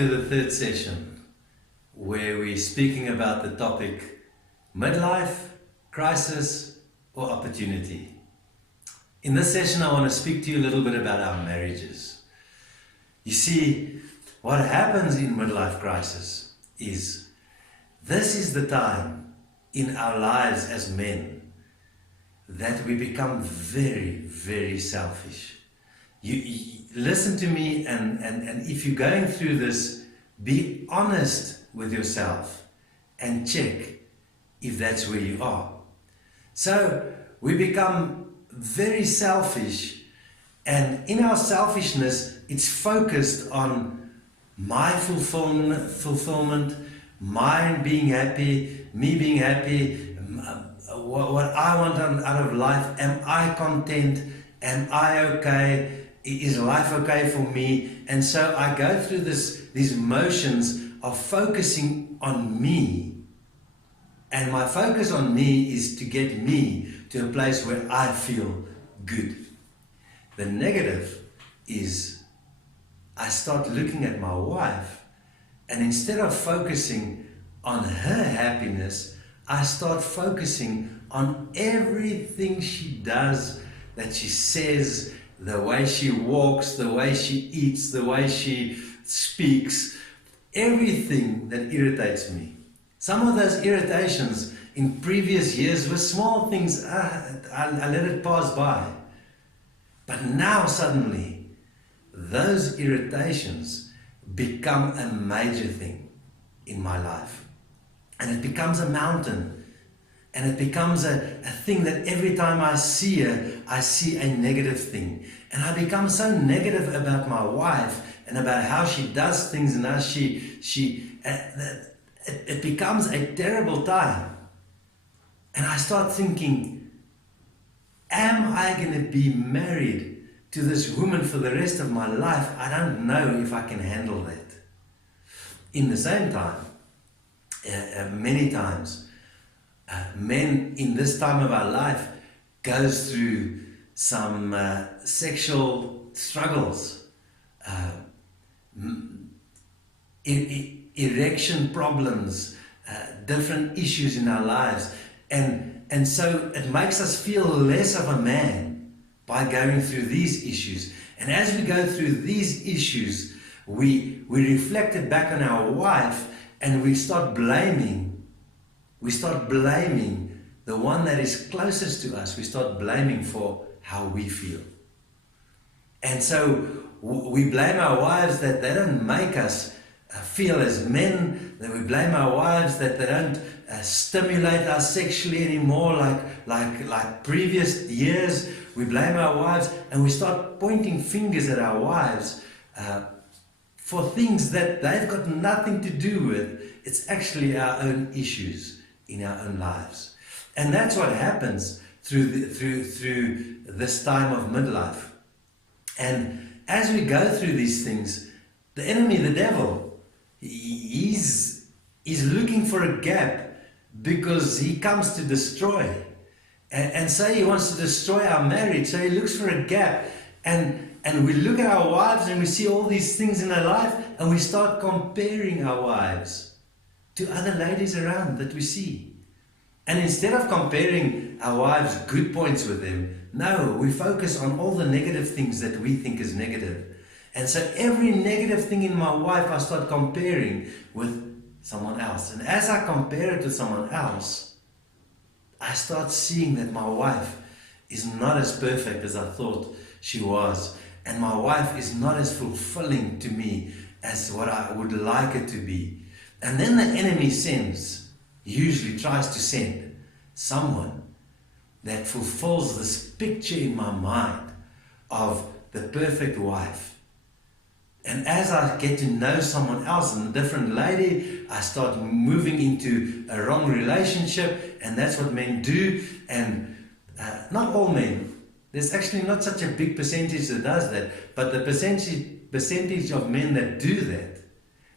to the third session, where we're speaking about the topic midlife, crisis, or opportunity. In this session, I want to speak to you a little bit about our marriages. You see, what happens in midlife crisis is this is the time in our lives as men that we become very, very selfish. You listen to me, and if you're going through this, be honest with yourself and check if that's where you are. So we become very selfish, and in our selfishness, it's focused on my fulfillment, mine being happy, me being happy, what I want out of life. Am I content? Am I okay? Is life okay for me? And so I go through these motions of focusing on me. And my focus on me is to get me to a place where I feel good. The negative is I start looking at my wife, and instead of focusing on her happiness, I start focusing on everything she does, that she says, the way she walks, the way she eats, the way she speaks, everything that irritates me. Some of those irritations in previous years were small things, I let it pass by. But now suddenly, those irritations become a major thing in my life. And it becomes a mountain. And it becomes a thing that every time I see her, I see a negative thing. And I become so negative about my wife and about how she does things and how it becomes a terrible time. And I start thinking, am I going to be married to this woman for the rest of my life? I don't know if I can handle that. In the same time, many times, men in this time of our life goes through some sexual struggles, erection problems, different issues in our lives, and so it makes us feel less of a man by going through these issues. And as we go through these issues, we reflect it back on our wife, and we start blaming the one that is closest to us. We start blaming for how we feel. And so we blame our wives that they don't make us feel as men, that we blame our wives that they don't stimulate us sexually anymore like previous years. We blame our wives, and we start pointing fingers at our wives for things that they've got nothing to do with. It's actually our own issues in our own lives. And that's what happens through this time of midlife. And as we go through these things, the enemy, the devil, he's looking for a gap, because he comes to destroy. And so he wants to destroy our marriage. So he looks for a gap. And we look at our wives and we see all these things in their life, and we start comparing our wives to other ladies around that we see. And instead of comparing our wives' good points with them, no, we focus on all the negative things that we think is negative. And so every negative thing in my wife, I start comparing with someone else. And as I compare it to someone else, I start seeing that my wife is not as perfect as I thought she was. And my wife is not as fulfilling to me as what I would like it to be. And then the enemy usually tries to send someone that fulfills this picture in my mind of the perfect wife. And as I get to know someone else and a different lady, I start moving into a wrong relationship, and that's what men do. And not all men. There's actually not such a big percentage that does that, but the percentage of men that do that,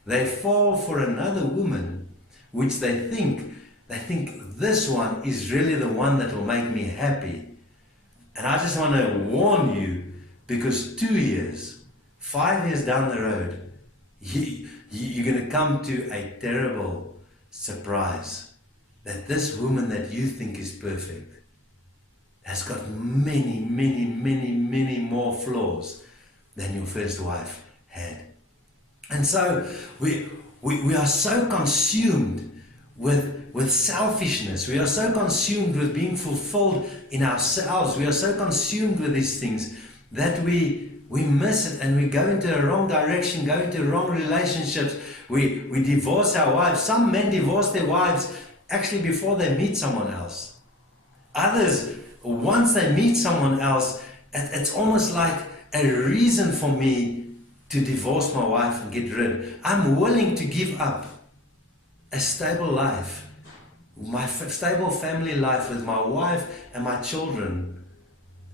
they fall for another woman, which they think this one is really the one that will make me happy. And I just want to warn you, because 2 years, 5 years down the road, you're going to come to a terrible surprise that this woman that you think is perfect has got many, many, many, many more flaws than your first wife had. And so we are so consumed with selfishness. We are so consumed with being fulfilled in ourselves. We are so consumed with these things that we miss it, and we go into a wrong direction, go into wrong relationships. We divorce our wives. Some men divorce their wives actually before they meet someone else. Others, once they meet someone else, it's almost like a reason for me to divorce my wife and get rid. I'm willing to give up a stable life, my stable family life with my wife and my children,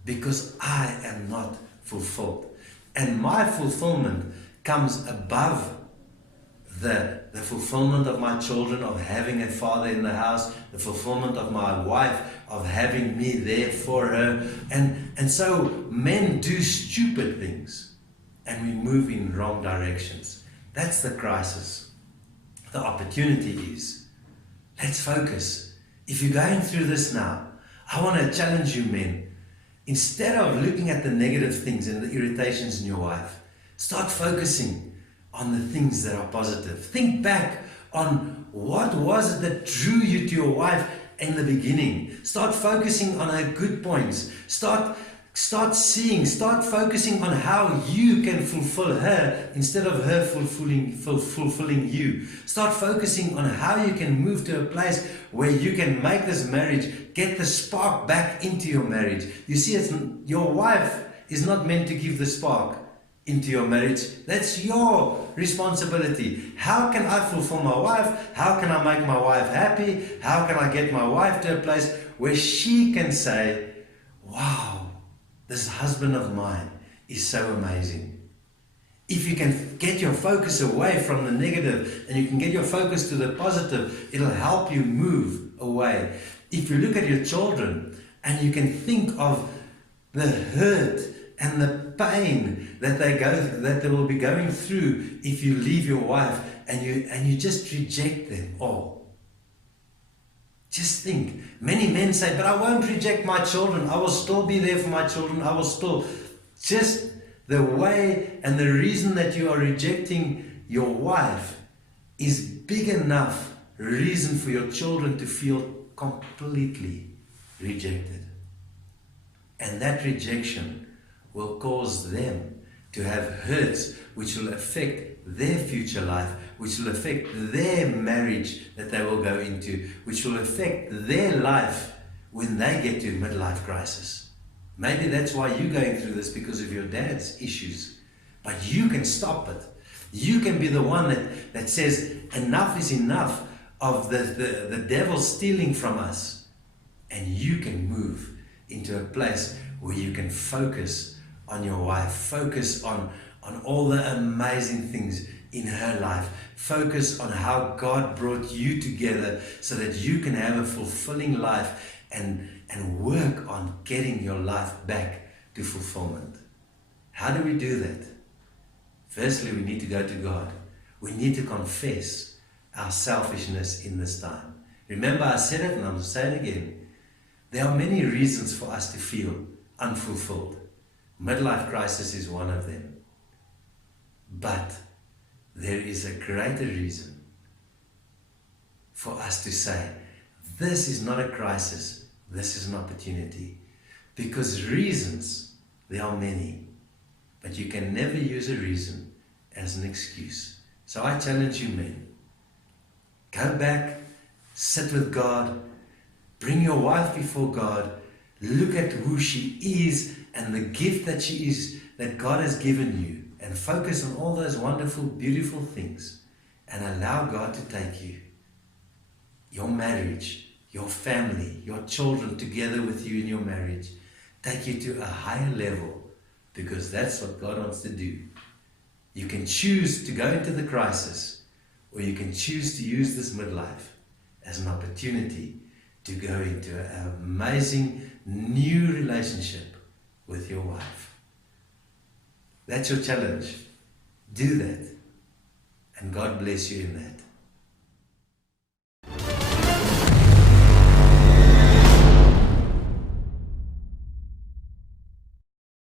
because I am not fulfilled. And my fulfillment comes above the fulfillment of my children, of having a father in the house, the fulfillment of my wife, of having me there for her. And so men do stupid things, and we move in wrong directions. That's the crisis. The opportunity is, let's focus. If you're going through this now, I want to challenge you men. Instead of looking at the negative things and the irritations in your wife, start focusing on the things that are positive. Think back on what was it that drew you to your wife in the beginning. Start focusing on her good points. Start focusing on how you can fulfill her instead of her fulfilling you. Start focusing on how you can move to a place where you can make this marriage, get the spark back into your marriage. You see, your wife is not meant to give the spark into your marriage. That's your responsibility. How can I fulfill my wife? How can I make my wife happy? How can I get my wife to a place where she can say, wow, this husband of mine is so amazing. If you can get your focus away from the negative and you can get your focus to the positive, it'll help you move away. If you look at your children and you can think of the hurt and the pain that they will be going through if you leave your wife and you just reject them all. Just think. Many men say, but I won't reject my children. I will still be there for my children. I will still. Just the way and the reason that you are rejecting your wife is big enough reason for your children to feel completely rejected. And that rejection will cause them to have hurts which will affect their future life, which will affect their marriage that they will go into, which will affect their life when they get to midlife crisis. Maybe that's why you're going through this, because of your dad's issues. But you can stop it. You can be the one that says enough is enough of the devil stealing from us. And you can move into a place where you can focus on your wife, focus on all the amazing things in her life. Focus on how God brought you together so that you can have a fulfilling life and work on getting your life back to fulfillment. How do we do that? Firstly, we need to go to God. We need to confess our selfishness in this time. Remember, I said it and I'm saying it again. There are many reasons for us to feel unfulfilled. Midlife crisis is one of them. But there is a greater reason for us to say, this is not a crisis, this is an opportunity. Because reasons, there are many, but you can never use a reason as an excuse. So I challenge you men, go back, sit with God, bring your wife before God, look at who she is and the gift that she is, that God has given you, and focus on all those wonderful, beautiful things, and allow God to take you, your marriage, your family, your children together with you in your marriage, take you to a higher level, because that's what God wants to do. You can choose to go into the crisis, or you can choose to use this midlife as an opportunity to go into an amazing new relationship with your wife. That's your challenge. Do that And God bless you in that.